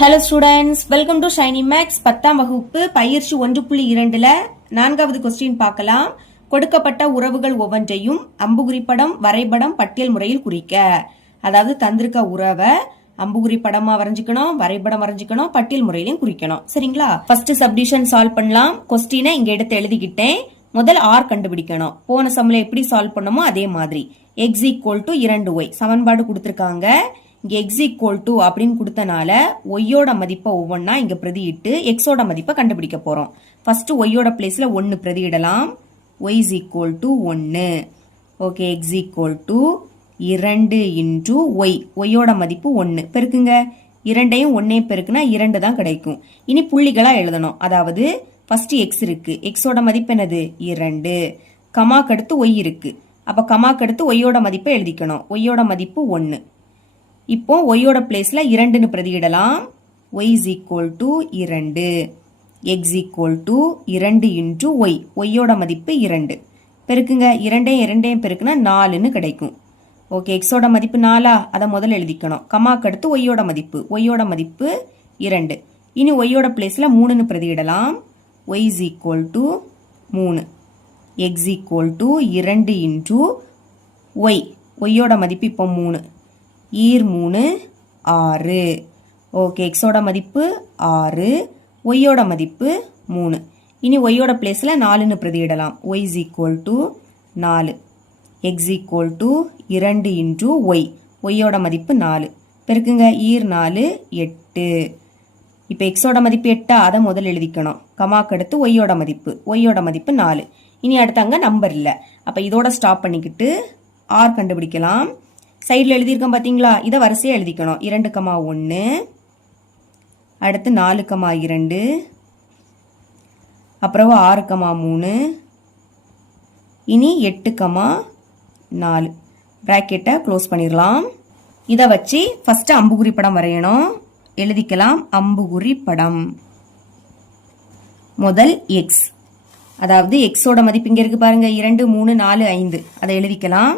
Hello students, welcome to Shiny Max 10ஆம் வகுப்பு பயிற்சி 1.2ல 4வது கொஸ்டின் பார்க்கலாம். கொடுக்கப்பட்ட உறவுகள் ஒவ்வொன்றையும் அம்புகுறிப்படம், வரைபடம், பட்டியல் முறையில் குறிக்க. அதாவது தந்திருக்க உறவை அம்புகுறி படமா வரைஞ்சுக்கணும், வரைபடம் வரைஞ்சுக்கணும், பட்டியல் முறையிலையும் குறிக்கணும். சரிங்களா? ஃபர்ஸ்ட் சப்டிஷன் சால்வ் பண்ணலாம். கொஸ்டினை இங்க எடுத்து எழுதிக்கிட்டேன். முதல் ஆர் கண்டுபிடிக்கணும். போன சம்ல எப்படி சால்வ் பண்ணமோ அதே மாதிரி. எக்ஸ் ஈக்குவல் டு 2y சமன்பாடு கொடுத்திருக்காங்க. இங்க x equal to அப்படின்னு கொடுத்தனால ஒய்யோட மதிப்பை ஒவ்வொன்னா இங்க பிரதியிட்டு எக்ஸோட மதிப்பை கண்டுபிடிக்க போறோம். ஃபர்ஸ்ட் ஒய்யோட பிளேஸ்ல 1 பிரதியிடலாம். y is equal to 1. Okay, x equal to 2 into y. ஒய்யோட மதிப்பு 1. பெருக்குங்க. இரண்டையும் 1 பெருக்குனா 2 தான் கிடைக்கும். இனி புள்ளிகளா எழுதணும். அதாவது ஃபர்ஸ்ட் x இருக்கு. எக்ஸோட மதிப்பு என்னது? 2. கமாக்கு அடுத்து y இருக்கு. அப்ப கமாக்கு அடுத்து ஒய்யோட மதிப்பை எழுதிக்கணும். ஒய்யோட மதிப்பு 1. இப்போ ஒய்யோட பிளேஸ்ல 2ன்னு பிரதியிடலாம். y is equal to 2. x equal to 2 into y. ஒய்யோட மதிப்பு 2. பெருக்குங்க. இரண்டையும் பெருக்குனா 4ன்னு கிடைக்கும். ஓகே, எக்ஸோட மதிப்பு 4. அதை முதல்ல எழுதிக்கணும். கமாக்கு அடுத்து ஒய்யோட மதிப்பு 2. இனி ஒய்யோட பிளேஸ்ல 3ன்னு பிரதியிடலாம். y is equal to 3. x equal to 2 into y. ஒய்யோட மதிப்பு இப்போ 3. 3 6. ஓகே, எக்ஸோட மதிப்பு 6, ஒய்யோட மதிப்பு 3. இனி ஒய்யோட பிளேஸ்ல 4ன்னு பிரதியிடலாம். y is equal to 4. x equal to 2 into y. ஒய்யோட மதிப்பு 4. பெருக்குங்க. 4 8. இப்போ எக்ஸோட மதிப்பு 8. அதை முதல்ல எழுதிக்கணும். கமாக்கு அடுத்து ஒய்யோட மதிப்பு 4. இனி அடுத்து அங்க நம்பர் இல்லை. அப்ப இதோட ஸ்டாப் பண்ணிக்கிட்டு ஆர் கண்டுபிடிக்கலாம். சைடில் எழுதியிருக்கோம் பார்த்தீங்களா? இதை வரிசையாக எழுதிக்கணும். 2,1, அடுத்து 4,2, அப்புறம் 6,3, இனி 8,4. பிராக்கெட்டை க்ளோஸ் பண்ணிடலாம். இதை வச்சு ஃபர்ஸ்ட் அம்புகுறி படம் வரையணும். எழுதிக்கலாம். அம்புகுறி படம். முதல் எக்ஸ், அதாவது எக்ஸோட மதிப்பு இங்கே இருக்கு பாருங்க. 2 3 4 5. அதை எழுதிக்கலாம்.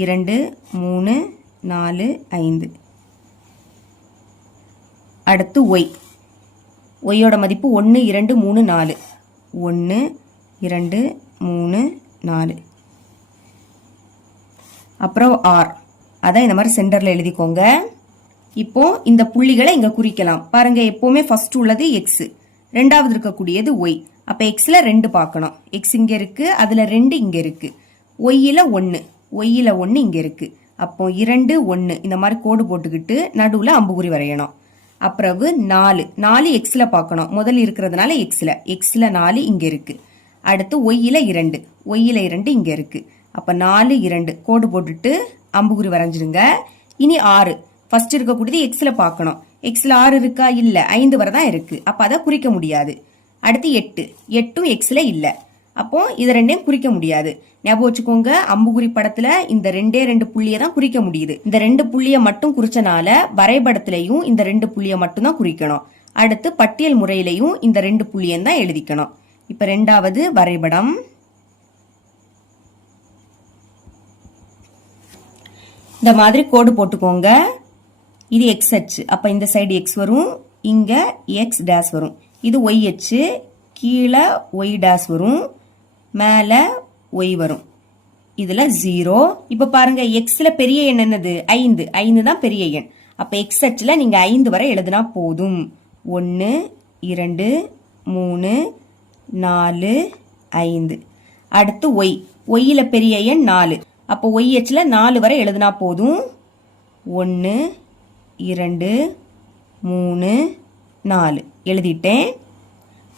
2 3 4 5. அடுத்து ஒய். ஒய்யோட மதிப்பு 1 2 3 4. 1 2 3 4. அப்புறம் ஆர். அதை இந்த மாதிரி சென்டர்ல எழுதிக்கோங்க. இப்போ இந்த புள்ளிகளை இங்க குறிக்கலாம். பாருங்க, எப்பவுமே ஃபர்ஸ்ட் உள்ளது எக்ஸ், ரெண்டாவது இருக்கக்கூடியது ஒய். அப்ப எக்ஸ்ல 2 பார்க்கணும். எக்ஸ் இங்க இருக்கு, அதுல 2 இங்க இருக்கு. ஒய்யில 1, ஒய்யில 1 இங்க இருக்கு. அப்போ 2 1 இந்த மாதிரி கோடு போட்டுக்கிட்டு நடுவுல அம்புகுறி வரையணும். அப்புறம் 4 எக்ஸ்ல பார்க்கணும். முதல் இருக்கிறதுனால எக்ஸ்ல 4 இங்க இருக்கு. அடுத்து ஒய்யில 2 இங்க இருக்கு. அப்ப 4 2 கோடு போட்டுட்டு அம்புகுறி வரைஞ்சிருங்க. இனி 6 ஃபர்ஸ்ட் இருக்கக்கூடியது எக்ஸ்ல பார்க்கணும். எக்ஸ்ல 6 இருக்கா? இல்ல, 5 வரை தான் இருக்கு. அப்ப அதை குறிக்க முடியாது. அடுத்து 8 எக்ஸ்ல இல்ல. அப்போ இது ரெண்டையும் குறிக்க முடியாது. ஞாபகம் வச்சுக்கோங்க, அம்புகுறி படத்துல இந்த 2 புள்ளியை தான் குறிக்க முடியுது. இந்த 2 புள்ளியை மட்டும் குறிச்சனால வரைபடத்திலையும் இந்த 2 புள்ளியை மட்டும் தான் குறிக்கணும். அடுத்து பட்டியல் முறையிலையும் இந்த 2 புள்ளியை தான் எழுதிக்கணும். இப்ப ரெண்டாவது வரைபடம். இந்த மாதிரி கோடு போட்டுக்கோங்க. இது எக்ஸ் அச்சு. அப்ப இந்த சைடு எக்ஸ் வரும், இங்க எக்ஸ் டேஷ் வரும். இது ஒய் அச்சு, கீழே ஒய் டேஷ் வரும், மேல ஒய் வரும். இதுல 0. இப்ப பாருங்க, எக்ஸ்ல பெரிய எண் என்னது? 5 தான் பெரிய எண். அப்ப எக்ஸ் அச்சுல நீங்க 5 வரை எழுதினா போதும். 1 2 3 4 5. அடுத்து ஒய். ஒய்யில பெரிய எண் 4. அப்போ ஒய் அச்சுல 4 வரை எழுதினா போதும். 1 2 3 4 எழுதிட்டேன்.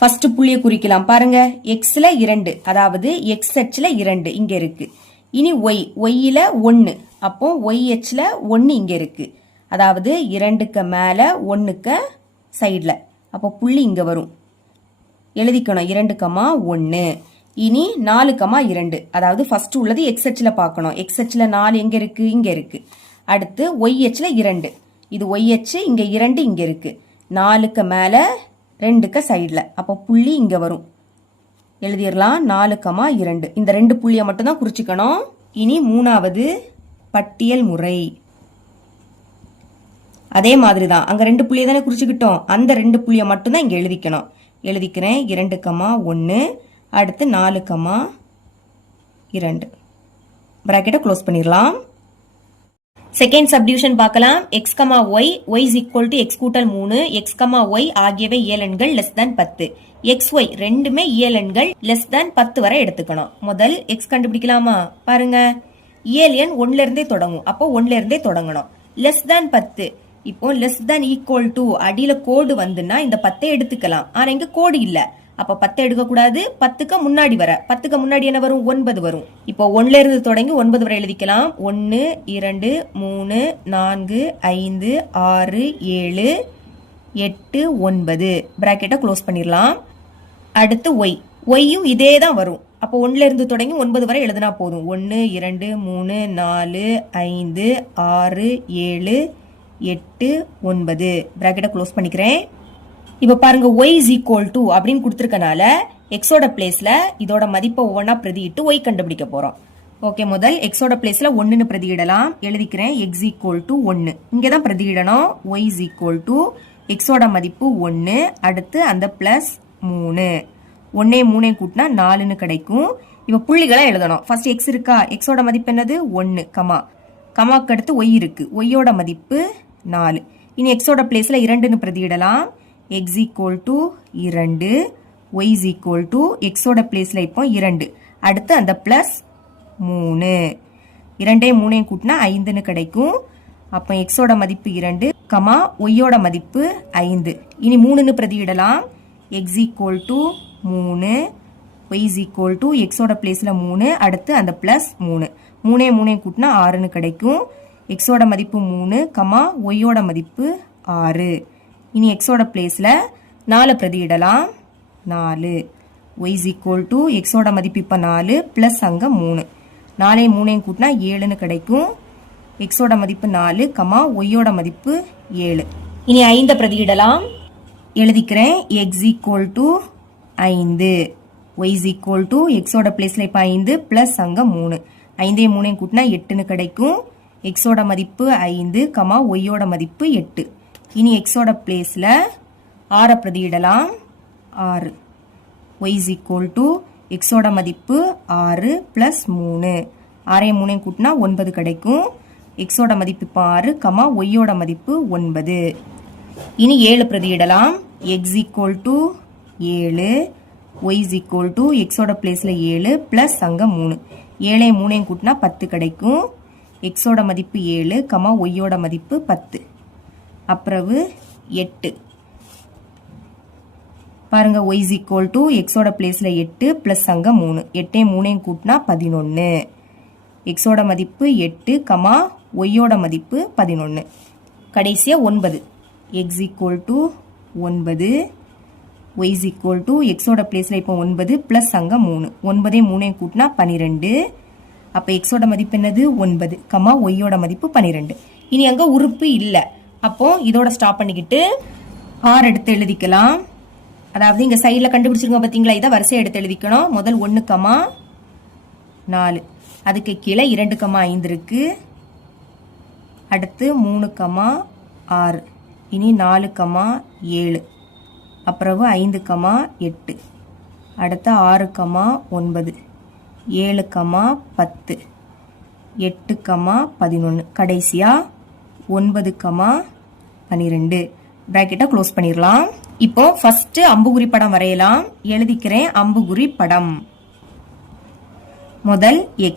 ஃபர்ஸ்ட் புள்ளியை குறிக்கலாம். பாருங்க, எக்ஸ்ல 2, அதாவது எக்ஸ் அச்சுல 2 இங்க இருக்கு. இனி ஒய். ஒய்யில 1. அப்போ ஒய் அச்சுல 1 இங்க இருக்கு. அதாவது 2க்கு மேல 1க்கு சைட்ல. அப்போ புள்ளி இங்க வரும். எழுதிக்கணும். 2,1. இனி 4,2. அதாவது ஃபர்ஸ்ட் உள்ளது எக்ஸ் அச்சுல பார்க்கணும். எக்ஸ் அச்சுல 4 எங்க இருக்கு? இங்க இருக்கு. அடுத்து ஒய் அச்சுல 2. இது ஒய் அச்சு, இங்க 2 இங்க இருக்கு. 4க்கு மேல 2க்கு சைட்ல. அப்போ புள்ளி இங்க வரும். எழுதிடலாம். 4,2. இந்த 2 புள்ளியை மட்டும் தான் குறிச்சுக்கணும். இனி மூணாவது பட்டியல் முறை. அதே மாதிரி தான் அங்க 2 புள்ளியை தானே குறிச்சுக்கிட்டோம், அந்த 2 புள்ளியை மட்டும்தான் இங்க எழுதிக்கணும். எழுதிக்கிறேன் 2,1, அடுத்து 4,2. பிராக்கெட்டை க்ளோஸ் பண்ணிடலாம். செகண்ட் சப்டிவிஷன் பார்க்கலாம். x, y, y is equal to x கூட்டல் 3, x, y ஆகியவை இயலெண்கள் less than 10. x, y ரெண்டுமே இயலெண்கள் less than 10 வரை எடுத்துக்கணும். முதல் x கண்டுபிடிக்கலாமா? பாருங்க, இயல் எண் 1ல இருந்தே தொடங்கும். அப்போ 1ல இருந்தே தொடங்கணும். less than 10, இப்போ less than equal to அடியில கோடு வந்துன்னா இந்த 10 எடுத்துக்கலாம். ஆனா இங்க கோடு இல்ல, அப்ப 10 எடுக்க கூடாது. 10க்கு முன்னாடி வர, 10க்கு முன்னாடி என்ன வரும்? 9 வரும். இப்போ 1ல இருந்து தொடங்கி 9 வரை எழுதிக்கலாம். 1 2 3 4 5 6 7 8 9. பிராக்கெட்டை க்ளோஸ் பண்ணிடலாம். அடுத்து y, yயும் இதே தான் வரும். அப்போ 1ல இருந்து தொடங்கி 9 வரை எழுதினா போதும். 1 2 3 4 5 6 7 8 9. பிராக்கெட்டை க்ளோஸ் பண்ணிக்கிறேன். இப்ப பாருங்க, y is equal to அப்படின்னு கொடுத்திருக்கனால xோட பிளேஸ்ல இதோட மதிப்பை ஒவ்வொன்னா பிரதியிட்டு y கண்டுபிடிக்க போறோம். ஓகே, முதல் xோட பிளேஸ்ல 1ன்னு பிரதியிடலாம். எழுதிக்கிறேன் x equal to 1. இங்கதான் பிரதியிடணும். y is equal to xோட மதிப்பு 1, அடுத்து அந்த பிளஸ் 3. 1 3 கூட்டினா 4ன்னு கிடைக்கும். இப்ப புள்ளிகளை எழுதணும். ஃபர்ஸ்ட் x இருக்கா? xோட மதிப்பு என்னது? 1, கமாக்கு அடுத்து y இருக்கு. yயோட மதிப்பு 4. இனி xோட பிளேஸ்ல 2ன்னு பிரதியிடலாம். x equal to 2, y is equal to xோட பிளேஸ்ல இப்போ 2, அடுத்து அந்த பிளஸ் 3. 2 3 கூட்டினா 5ன்னு கிடைக்கும். அப்போ xோட மதிப்பு 2, yயோட மதிப்பு 5. இனி 3ன்னு பிரதியிடலாம். x equal to 3, y is equal to xோட பிளேஸ்ல 3, அடுத்து அந்த பிளஸ் 3. 3 3 கூட்டினா 6ன்னு கிடைக்கும். xோட மதிப்பு 3, yயோட மதிப்பு 6. இனி xோட பிளேஸ்ல 4 பிரதியிடலாம். 4, y is equal to xோட மதிப்பு இப்ப 4 பிளஸ் அங்க 3. 4 3 கூட்டினா 7ன்னு கிடைக்கும். xோட மதிப்பு 4, yயோட மதிப்பு 7. இனி 5 பிரதியிடலாம். எழுதிக்கிறேன் x equal to 5, y is equal to xோட பிளேஸ்ல இப்ப 5 பிளஸ் அங்க 3. 5 3 கூட்டினா 8ன்னு கிடைக்கும். xோட மதிப்பு 5, yயோட மதிப்பு 8. இனி xோட பிளேஸ்ல 6 பிரதியிடலாம். 6, y is equal to xோட மதிப்பு 6 பிளஸ் 3. 6 3 கூட்டினா 9 கிடைக்கும். xோட மதிப்பு 6, yயோட மதிப்பு 9. இனி 7 பிரதியிடலாம். x equal to 7, y is equal to xோட பிளேஸ்ல 7 பிளஸ் அங்க 3. 7 3 கூட்டினா 10 கிடைக்கும். xோட மதிப்பு 7, yயோட மதிப்பு 10. அப்புறம் 8 பாருங்க, y is equal to xோட பிளேஸ்ல 8 பிளஸ் அங்க 3. 8 3 கூட்டினா 11. xோட மதிப்பு 8, yயோட மதிப்பு 11. கடைசியா 9, x equal to 9, y is equal to xோட பிளேஸ்ல இப்போ 9 பிளஸ் அங்க 3. 9 3 கூட்டினா 12. அப்ப xோட மதிப்பு என்னது? 9, yயோட மதிப்பு 12. இனி அங்க உறுப்பு இல்ல, அப்போ இதோட ஸ்டாப் பண்ணிக்கிட்டு r எடுத்து எழுதிக்கலாம். அதாவது இங்க சைடுல கண்டுபிடிச்சிருக்கோம் பாத்தீங்களா, இதை வரிசையை எடுத்து எழுதிக்கணும். முதல் 1, 4, அதுக்கு கீழே 2, 5 இருக்கு. அடுத்து 3, 6, இனி 4, 7, அப்புறம் 5, 8, அடுத்து 6, 9, 7, 10, 8, 11, கடைசியா 9, 12. பிராக்கெட்டை க்ளோஸ் பண்ணிடலாம். இப்போ ஃபர்ஸ்ட் அம்புகுறி படம் வரையலாம். எழுதிக்கிறேன் அம்புகுறி படம். முதல் x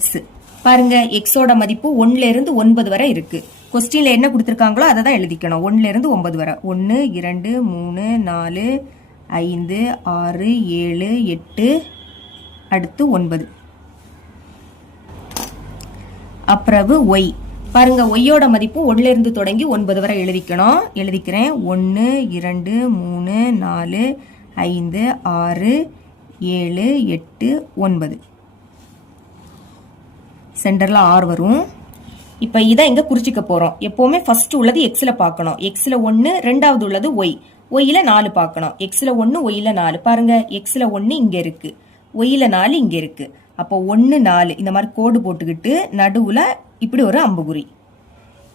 பாருங்க, xோட மதிப்பு 1ல இருந்து 9 வரை இருக்கு. கொஸ்டின்ல என்ன கொடுத்திருக்காங்களோ அதை தான் எழுதிக்கணும். 1ல இருந்து 9 வரை. 1 2 3 4 5 6 7 8, அடுத்து 9. அப்புறம் y பாருங்க, yயோட மதிப்பு 1ல இருந்து தொடங்கி 9 வரை எழுதிக்கணும். எழுதிக்கிறேன் 1 2 3 4 5 6 7 8 9. சென்டர்ல r வரும். இப்ப இதை இங்க குறிச்சிக்க போறோம். எப்பவுமே ஃபர்ஸ்ட் உள்ளது xல பார்க்கணும். xல 1, ரெண்டாவது உள்ளது y. yல 4 பார்க்கணும். xல 1, yல 4. பாருங்க, xல 1 இங்க இருக்கு, yல 4 இங்க இருக்கு. அப்போ 1 4 இந்த மாதிரி கோடு போட்டுக்கிட்டு நடுவுல இப்படி ஒரு அம்புகுறி.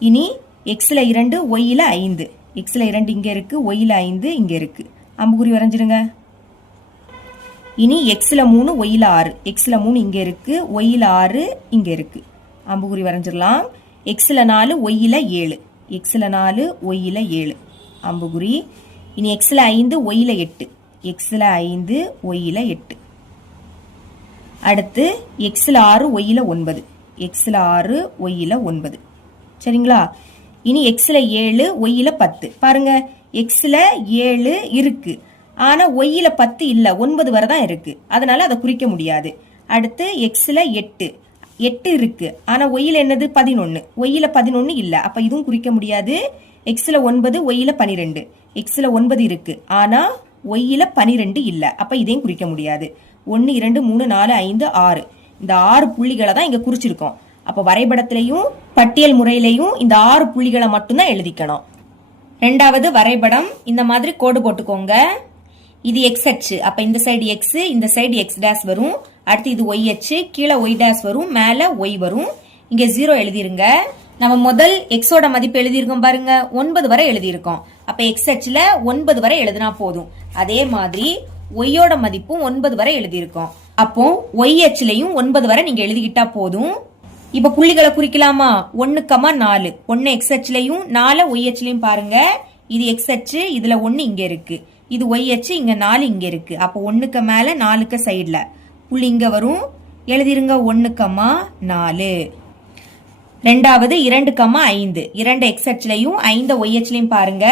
இனி எக்ஸில் 2 ஒய்யில் 5. எக்ஸில் 2 இங்கே இருக்குது, ஒய்யில் 5 இங்கே இருக்குது. அம்புக்குறி வரைஞ்சிடுங்க. இனி எக்ஸில் 3 ஒய்யில் 6. எக்ஸில் 3 இங்கே இருக்குது, ஒய்யில் 6 இங்கே இருக்குது. அம்புக்குறி வரைஞ்சிடலாம். எக்ஸில் 4 ஒய்யில் 7. எக்ஸில் 4 ஒய்யில் 7 அம்புக்குறி. இனி எக்ஸில் 5 ஒய்யில் 8. எக்ஸில் 5 ஒய்யில் 8. அடுத்து எக்ஸில் 6 ஒய்யில் 9. எக்ஸில் 6 ஒய்யில் 9. சரிங்களா? இனி எக்ஸில் 7 ஒய்யில் 10. பாருங்க, எக்ஸில் 7 இருக்கு, ஆனால் ஒய்யில் 10 இல்லை, 9 வரை தான் இருக்கு, அதனால அதை குறிக்க முடியாது. அடுத்து எக்ஸில் 8 இருக்கு, ஆனால் ஒய்யில் என்னது 11. ஒய்யில் 11 இல்லை, அப்போ இதுவும் குறிக்க முடியாது. எக்ஸில் 9 ஒய்யில் 12. எக்ஸில் 9 இருக்கு, ஆனால் ஒய்யில் 12 இல்லை, அப்போ இதையும் குறிக்க முடியாது. 1 2 3 4 5 6 இந்த 6 புள்ளிகளை தான் இங்கே குறிச்சிருக்கோம். அப்போ வரைபடத்திலையும் பட்டியல் முறையிலையும் இந்த 6 புள்ளிகளை மட்டும்தான் எழுதிக்கணும். ரெண்டாவது வரைபடம் இந்த மாதிரி கோடு போட்டுக்கோங்க. இது எக்ஸ் அச்சு, அப்போ இந்த சைடு எக்ஸ், இந்த சைடு எக்ஸ் டேஷ் வரும். அடுத்து இது ஒய் அச்சு, கீழே ஒய் டேஷ் வரும், மேலே ஒய் வரும். இங்கே 0 எழுதிருங்க. நம்ம முதல் எக்ஸோட மதிப்பு எழுதியிருக்கோம் பாருங்க, 9 வரை எழுதியிருக்கோம். அப்போ எக்ஸ் அச்சில் 9 வரை எழுதினா போதும். அதே மாதிரி ஒய்யோட மதிப்பும் 9 வரை எழுதியிருக்கோம். அப்போ ஒய் அச்சிலையும் 9 வரை நீங்க எழுதிக்கிட்டா போதும். இப்ப புள்ளிகளை குறிக்கலாமா? 1,4. 1 எக்ஸ் அச்சிலையும் 4 ஒய் அச்சிலையும் பாருங்க. இது எக்ஸ் அச்சு, இதுல 1 இங்க இருக்கு. இது ஒய் அச்சு, இங்க 4 இங்க இருக்கு. அப்போ 1க்கு மேல 4க்கு சைட்ல புள்ளி இங்க வரும். எழுதிருங்க 1,4. ரெண்டாவது 2,5. 2 எக்ஸ் அச்சிலையும் 5 ஒய் அச்சிலையும் பாருங்க.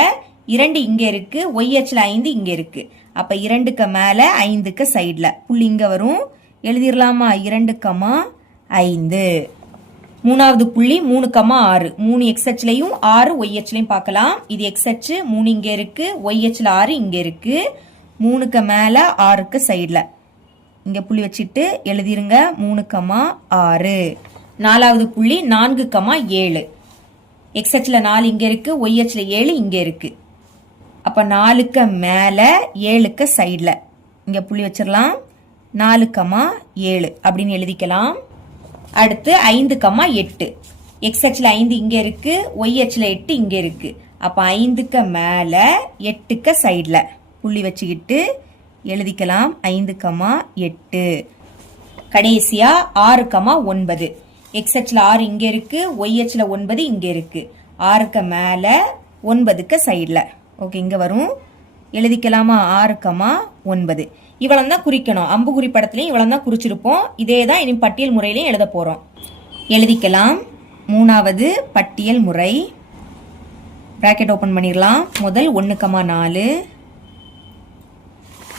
2 இங்க இருக்கு, ஒய் அச்சில் 5 இங்க இருக்கு. அப்ப 2க்கு மேல 5க்கு சைட்ல புள்ளி இங்க வரும். எழுதிடலாமா? 2,5. மூணாவது புள்ளி 3,6. 3 எக்ஸ் அச்சிலையும் 6 ஒய் அச்சிலையும் பார்க்கலாம். இது எக்ஸ் அச்சு, 3 இங்க இருக்கு, ஒய் அச்சில் 6 இங்க இருக்கு. 3க்கு மேல 6க்கு சைட்ல இங்க புள்ளி வச்சுட்டு எழுதிருங்க 3,6. நாலாவது புள்ளி 4,7. எக்ஸ் அச்சில் 4 இங்க இருக்கு, ஒய் அச்சில் 7 இங்க இருக்கு. அப்ப 4க்கு மேல 7க்கு சைட்ல இங்க புள்ளி வச்சிடலாம். 4,7 அப்படின்னு எழுதிக்கலாம். அடுத்து 5,8. எக்ஸ் அச்சில் 5 இங்க இருக்கு, ஒய் அச்சில் 8 இங்க இருக்கு. அப்ப 5க்கு மேல 8க்கு சைட்ல புள்ளி வச்சுக்கிட்டு எழுதிக்கலாம் 5,8. கடைசியா 6,9. எக்ஸ் அச்சில் 6 இங்க இருக்கு, ஒய் அச்சில் 9 இங்க இருக்கு. 6க்கு மேல 9க்கு சைட்ல ஓகே இங்க வரும். எழுதிக்கலாமா? 6,9. இவ்வளவு தான் குறிக்கணும். அம்புக்குறி படத்திலையும் இவ்வளவு தான் குறிச்சிருப்போம். இதே தான் இனி பட்டியல் முறையிலையும் எழுத போறோம். எழுதிக்கலாம். மூணாவது பட்டியல் முறை. பிராக்கெட் ஓபன் பண்ணிடலாம். முதல் 1,4,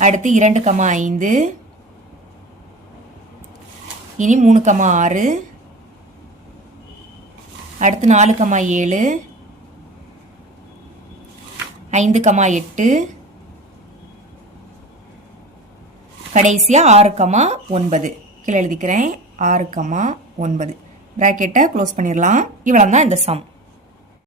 அடுத்து 2,5, இனி 3,6, அடுத்து 4,7, 5,8, கடைசியா 6,9. கீழே எழுதிக்கிறேன் 6,9. பிராக்கெட்டை க்ளோஸ் பண்ணிடலாம். இவ்வளவு தான் இந்த சம்.